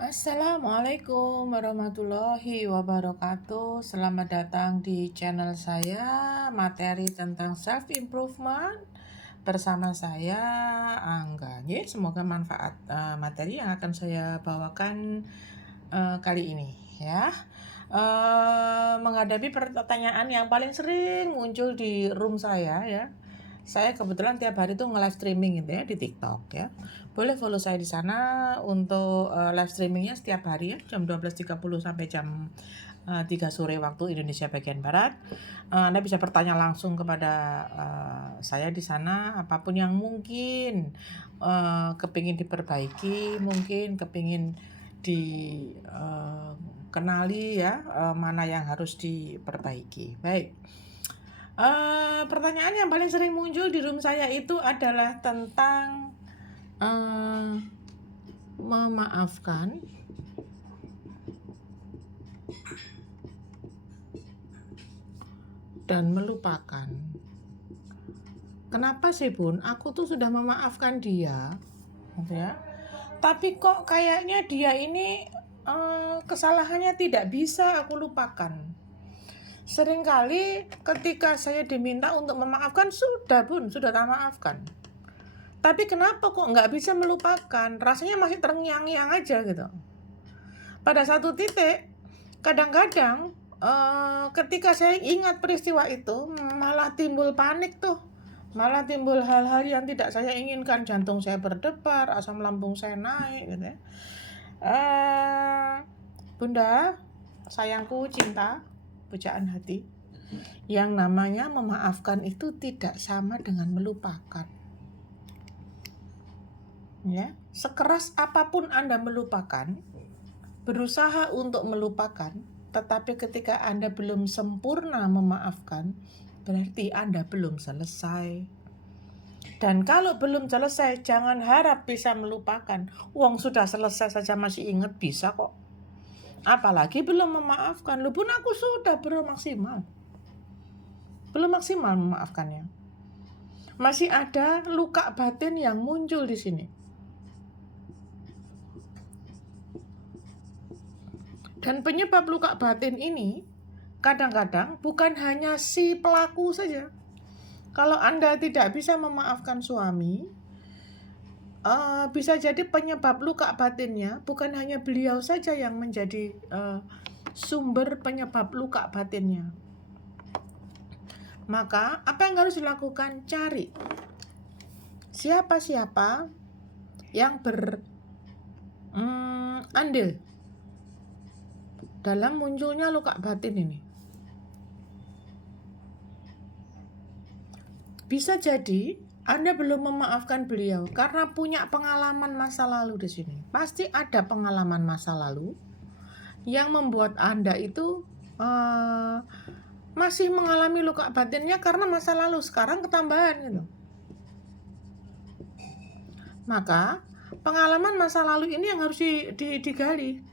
Assalamualaikum warahmatullahi wabarakatuh. Selamat datang di channel saya, materi tentang self improvement bersama saya Angga. Semoga manfaat materi yang akan saya bawakan kali ini ya. Menghadapi pertanyaan yang paling sering muncul di room saya ya. Saya kebetulan tiap hari tuh nge-live streaming gitu ya di TikTok ya. Boleh follow saya di sana untuk live streamingnya setiap hari ya, jam 12.30 sampai jam 3 sore waktu Indonesia bagian barat. Anda bisa bertanya langsung kepada saya di sana apapun yang mungkin kepingin diperbaiki, mungkin kepingin dikenali ya, mana yang harus diperbaiki. Baik. Pertanyaan yang paling sering muncul di room saya itu adalah tentang memaafkan dan melupakan. Kenapa sih Bun? Aku tuh sudah memaafkan dia, gitu ya. Tapi kok kayaknya dia ini kesalahannya tidak bisa aku lupakan. Seringkali ketika saya diminta untuk memaafkan, sudah Bun, sudah tak maafkan. Tapi kenapa kok nggak bisa melupakan? Rasanya masih terngiang-ngiang aja gitu. Pada satu titik, kadang-kadang ketika saya ingat peristiwa itu, malah timbul panik tuh. Malah timbul hal-hal yang tidak saya inginkan. Jantung saya berdebar, asam lambung saya naik gitu ya. Bunda, sayangku, cinta, pujaan hati, yang namanya memaafkan itu tidak sama dengan melupakan. Ya, sekeras apapun Anda melupakan, berusaha untuk melupakan, tetapi ketika Anda belum sempurna memaafkan, berarti Anda belum selesai. Dan kalau belum selesai, jangan harap bisa melupakan. Wong sudah selesai saja masih ingat, bisa kok. Apalagi belum memaafkan. Lu pun aku sudah belum maksimal. Belum maksimal memaafkannya. Masih ada luka batin yang muncul di sini. Dan penyebab luka batin ini kadang-kadang bukan hanya si pelaku saja. Kalau Anda tidak bisa memaafkan suami, bisa jadi penyebab luka batinnya bukan hanya beliau saja yang menjadi sumber penyebab luka batinnya. Maka apa yang harus dilakukan? Cari siapa-siapa yang berandil dalam munculnya luka batin ini. Bisa jadi Anda belum memaafkan beliau karena punya pengalaman masa lalu di sini. Pasti ada pengalaman masa lalu yang membuat Anda itu masih mengalami luka batinnya karena masa lalu, sekarang ketambahan gitu. Maka pengalaman masa lalu ini yang harus digali.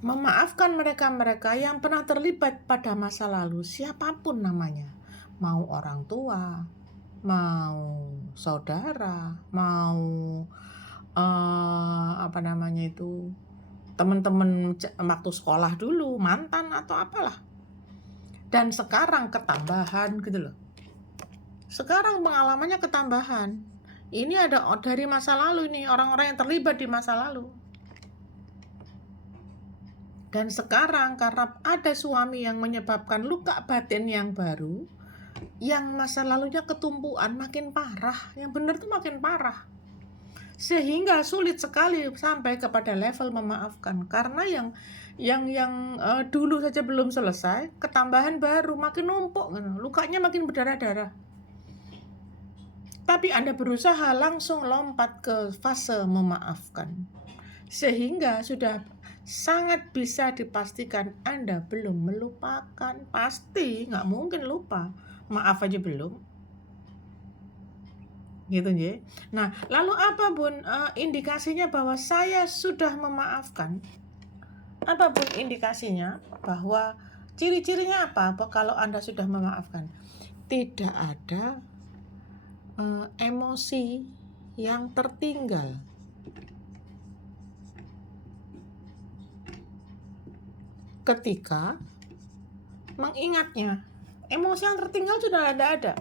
Memaafkan mereka-mereka yang pernah terlibat pada masa lalu, siapapun namanya, mau orang tua, mau saudara, mau teman-teman waktu sekolah dulu, mantan atau apalah. Dan sekarang ketambahan gitu loh. Sekarang pengalamannya ketambahan. Ini ada dari masa lalu ini, orang-orang yang terlibat di masa lalu. Dan sekarang karena ada suami yang menyebabkan luka batin yang baru, yang masa lalunya ketumpuan makin parah, yang benar tuh makin parah. Sehingga sulit sekali sampai kepada level memaafkan. Karena yang dulu saja belum selesai, ketambahan baru makin numpuk, lukanya makin berdarah-darah. Tapi Anda berusaha langsung lompat ke fase memaafkan. Sehingga sudah sangat bisa dipastikan Anda belum melupakan. Pasti nggak mungkin lupa, maaf aja belum. Gitu ya. Nah, lalu apa Bun indikasinya bahwa saya sudah memaafkan? Apa Bun indikasinya bahwa ciri-cirinya apa kalau Anda sudah memaafkan? Tidak ada emosi yang tertinggal Ketika mengingatnya, emosi yang tertinggal sudah ada.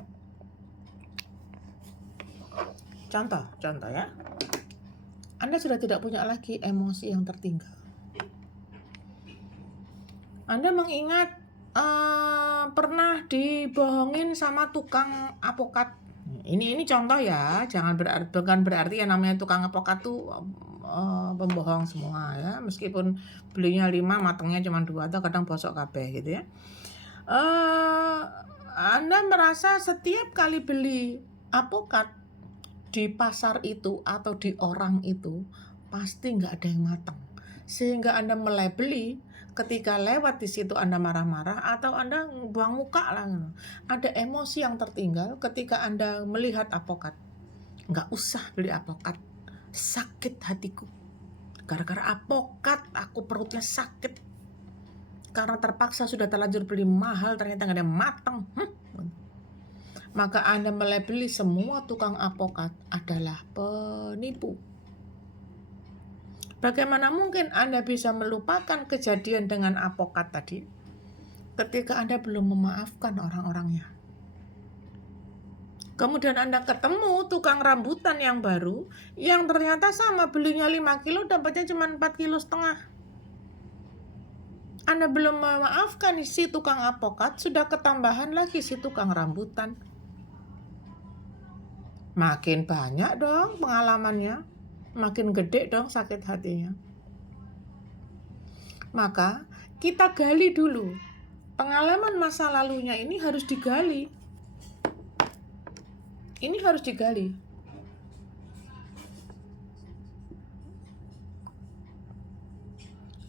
Contoh ya. Anda sudah tidak punya lagi emosi yang tertinggal. Anda mengingat pernah dibohongin sama tukang apokat. Ini contoh ya, bukan berarti yang namanya tukang apokat tuh pembohong semua ya. Meskipun belinya 5, matangnya cuma 2 atau kadang bosok kabeh gitu ya. Anda merasa setiap kali beli apokat di pasar itu atau di orang itu pasti nggak ada yang matang, sehingga Anda mulai beli. Ketika lewat di situ Anda marah-marah atau Anda buang muka lah, ada emosi yang tertinggal ketika Anda melihat apokat. Nggak usah beli apokat, sakit hatiku gara-gara apokat, aku perutnya sakit karena terpaksa sudah terlanjur beli mahal, ternyata nggak ada yang matang. Maka Anda mulai beli semua tukang apokat adalah penipu. Bagaimana mungkin Anda bisa melupakan kejadian dengan apokat tadi ketika Anda belum memaafkan orang-orangnya? Kemudian Anda ketemu tukang rambutan yang baru yang ternyata sama, belinya 5 kilo dapatnya cuma 4,5 kilo. Anda belum memaafkan si tukang apokat, sudah ketambahan lagi si tukang rambutan. Makin banyak dong pengalamannya, makin gede dong sakit hatinya. Maka kita gali dulu, pengalaman masa lalunya ini harus digali. Ini harus digali.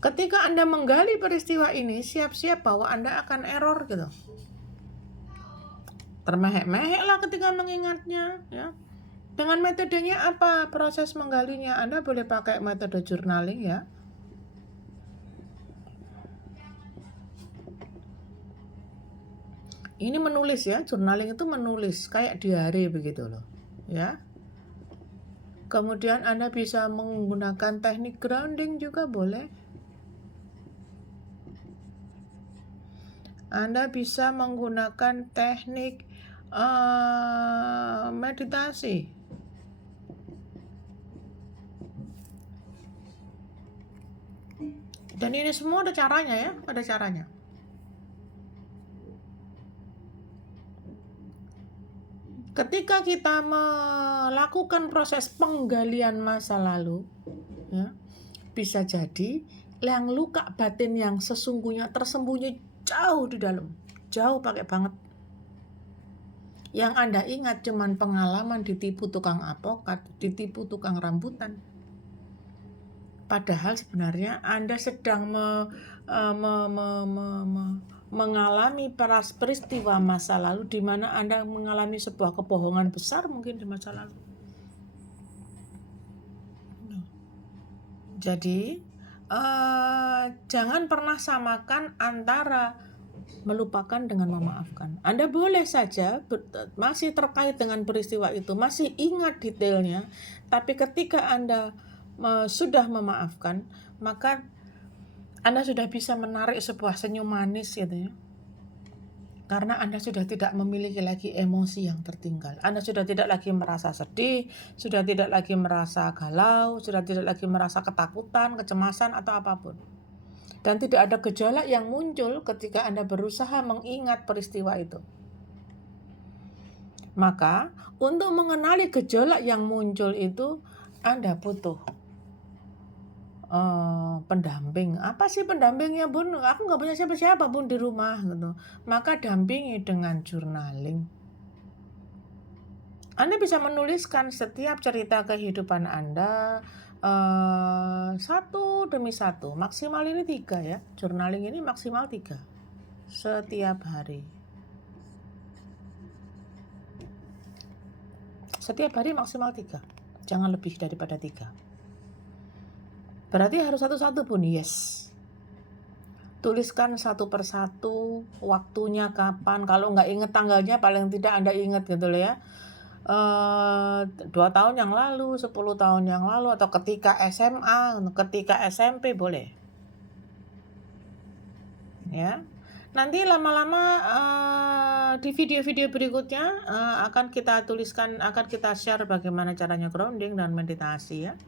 Ketika Anda menggali peristiwa ini, siap-siap bahwa Anda akan error gitu. Termehek-mehek lah ketika mengingatnya ya. Dengan metodenya apa proses menggalinya? Anda boleh pakai metode journaling ya. Ini menulis ya, journaling itu menulis kayak diary begitu loh ya. Kemudian Anda bisa menggunakan teknik grounding juga boleh. Anda bisa menggunakan teknik meditasi. Dan ini semua ada caranya ya, ada caranya. Ketika kita melakukan proses penggalian masa lalu, ya, bisa jadi yang luka batin yang sesungguhnya tersembunyi jauh di dalam, jauh pakai banget. Yang Anda ingat cuman pengalaman ditipu tukang apokat, ditipu tukang rambutan. Padahal sebenarnya Anda sedang mengalami peristiwa masa lalu di mana Anda mengalami sebuah kebohongan besar mungkin di masa lalu. Jadi jangan pernah samakan antara melupakan dengan memaafkan. Anda boleh saja masih terkait dengan peristiwa itu, masih ingat detailnya, tapi ketika Anda sudah memaafkan, maka Anda sudah bisa menarik sebuah senyum manis gitu ya. Karena Anda sudah tidak memiliki lagi emosi yang tertinggal. Anda sudah tidak lagi merasa sedih, sudah tidak lagi merasa galau, sudah tidak lagi merasa ketakutan, kecemasan atau apapun. Dan tidak ada gejolak yang muncul ketika Anda berusaha mengingat peristiwa itu. Maka untuk mengenali gejolak yang muncul itu Anda butuh pendamping. Apa sih pendampingnya, Bun? Aku nggak punya siapa-siapa Bun di rumah gitu. Maka dampingi dengan journaling. Anda bisa menuliskan setiap cerita kehidupan Anda satu demi satu, maksimal ini 3 ya. Journaling ini maksimal 3 setiap hari. Setiap hari maksimal 3, jangan lebih daripada 3. Berarti harus satu-satu Bun? Yes. Tuliskan satu persatu, waktunya kapan. Kalau nggak ingat tanggalnya paling tidak Anda ingat gitu loh ya. 2 tahun yang lalu, 10 tahun yang lalu, atau ketika SMA, ketika SMP boleh. Ya. Nanti lama-lama di video-video berikutnya akan kita share bagaimana caranya grounding dan meditasi ya.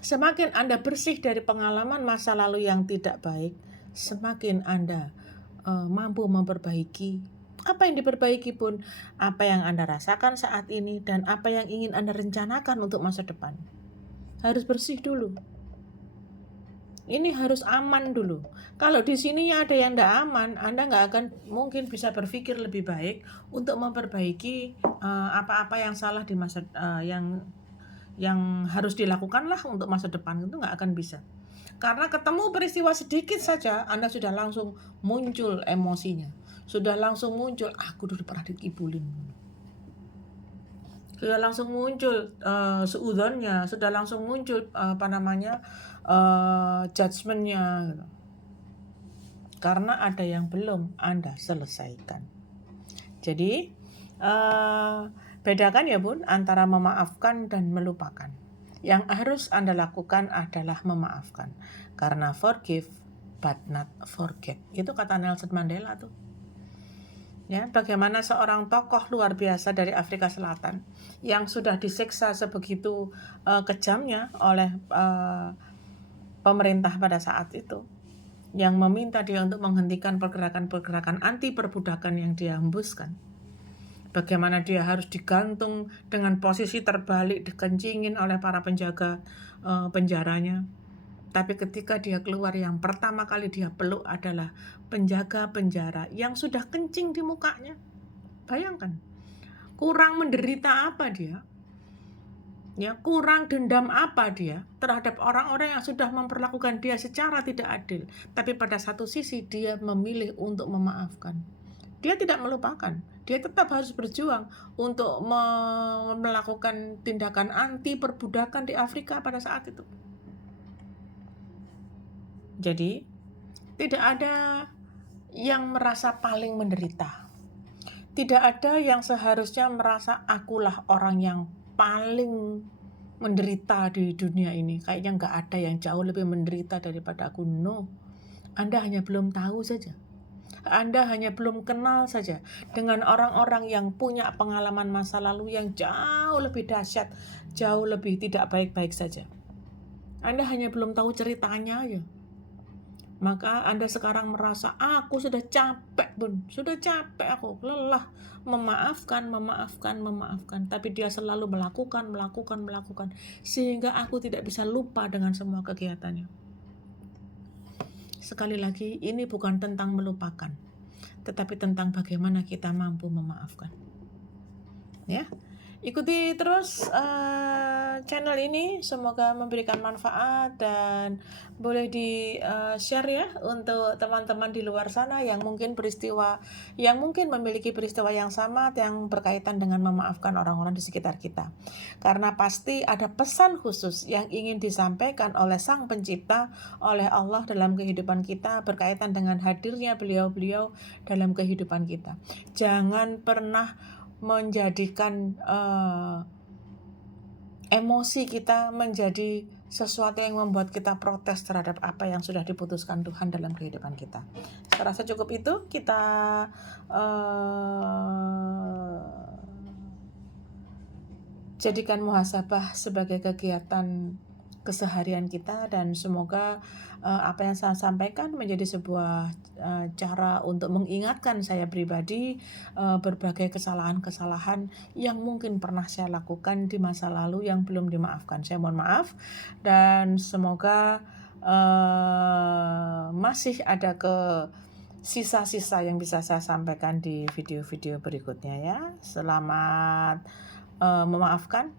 Semakin Anda bersih dari pengalaman masa lalu yang tidak baik, semakin Anda mampu memperbaiki apa yang diperbaiki pun, apa yang Anda rasakan saat ini dan apa yang ingin Anda rencanakan untuk masa depan. Harus bersih dulu. Ini harus aman dulu. Kalau di sini ada yang tidak aman, Anda nggak akan mungkin bisa berpikir lebih baik untuk memperbaiki apa-apa yang salah di masa yang harus dilakukan lah untuk masa depan, itu nggak akan bisa. Karena ketemu peristiwa sedikit saja, Anda sudah langsung muncul emosinya, sudah langsung muncul aku dulu pernah dikibulin, sudah langsung muncul seudonnya, sudah langsung muncul judgementnya, karena ada yang belum Anda selesaikan. Jadi bedakan ya Bun antara memaafkan dan melupakan. Yang harus Anda lakukan adalah memaafkan, karena forgive but not forget. Itu kata Nelson Mandela tuh. Ya, bagaimana seorang tokoh luar biasa dari Afrika Selatan yang sudah disiksa sebegitu kejamnya oleh pemerintah pada saat itu, yang meminta dia untuk menghentikan pergerakan-pergerakan anti perbudakan yang dia hembuskan. Bagaimana dia harus digantung dengan posisi terbalik, dikencingin oleh para penjaga penjaranya. Tapi ketika dia keluar, yang pertama kali dia peluk adalah penjaga penjara yang sudah kencing di mukanya. Bayangkan, kurang menderita apa dia? Ya, kurang dendam apa dia terhadap orang-orang yang sudah memperlakukan dia secara tidak adil. Tapi pada satu sisi dia memilih untuk memaafkan. Dia tidak melupakan. Dia tetap harus berjuang untuk melakukan tindakan anti perbudakan di Afrika pada saat itu. Jadi, tidak ada yang merasa paling menderita. Tidak ada yang seharusnya merasa akulah orang yang paling menderita di dunia ini. Kayaknya nggak ada yang jauh lebih menderita daripada aku. No. Anda hanya belum tahu saja. Anda hanya belum kenal saja dengan orang-orang yang punya pengalaman masa lalu yang jauh lebih dahsyat, jauh lebih tidak baik-baik saja. Anda hanya belum tahu ceritanya aja. Maka Anda sekarang merasa, aku sudah capek Bun, sudah capek aku, lelah memaafkan. Tapi dia selalu melakukan, sehingga aku tidak bisa lupa dengan semua kegiatannya. Sekali lagi, ini bukan tentang melupakan, tetapi tentang bagaimana kita mampu memaafkan. Ya. Ikuti terus channel ini, semoga memberikan manfaat dan boleh di-share ya untuk teman-teman di luar sana yang mungkin memiliki peristiwa yang sama yang berkaitan dengan memaafkan orang-orang di sekitar kita. Karena pasti ada pesan khusus yang ingin disampaikan oleh Sang Pencipta, oleh Allah dalam kehidupan kita berkaitan dengan hadirnya beliau-beliau dalam kehidupan kita. Jangan pernah menjadikan emosi kita menjadi sesuatu yang membuat kita protes terhadap apa yang sudah diputuskan Tuhan dalam kehidupan kita. Saya rasa cukup itu. Kita jadikan muhasabah sebagai kegiatan keseharian kita, dan semoga apa yang saya sampaikan menjadi sebuah cara untuk mengingatkan saya pribadi berbagai kesalahan-kesalahan yang mungkin pernah saya lakukan di masa lalu yang belum dimaafkan. Saya mohon maaf, dan semoga masih ada sisa-sisa yang bisa saya sampaikan di video-video berikutnya ya. Selamat memaafkan.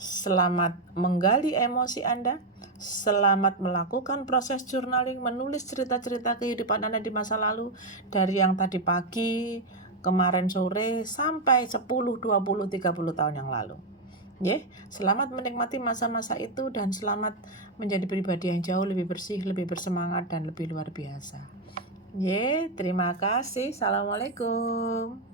Selamat menggali emosi Anda. Selamat melakukan proses journaling, menulis cerita-cerita kehidupan Anda di masa lalu, dari yang tadi pagi, kemarin sore, sampai 10, 20, 30 tahun yang lalu. Selamat menikmati masa-masa itu, dan selamat menjadi pribadi yang jauh lebih bersih, lebih bersemangat, dan lebih luar biasa. Terima kasih. Assalamualaikum.